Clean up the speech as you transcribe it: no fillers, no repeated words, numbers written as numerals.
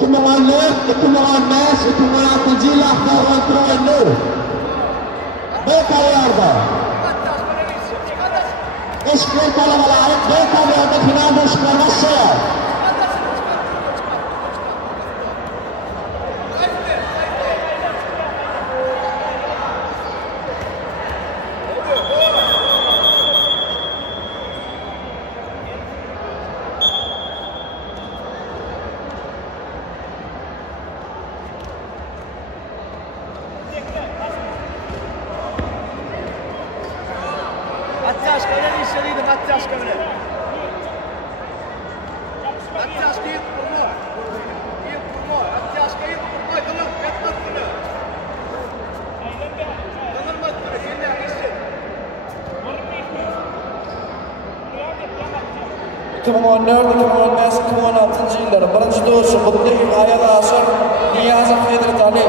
2016 yil Axborot o'yini B-tayyorda. Eshiklar talabalari B-tayyorda finalda ishtirok etishadi. Оттяжка, я не шаридом, оттяжка, блядь. Оттяжка, и пурмой. И пурмой, оттяжка, и пурмой, кылып, кеттік күні. Кылырмыз күні, сені әкешті. 2014-2015-2016 yillar birinchi do'shi Qutli Ayal Ashar Niyazov Fedratali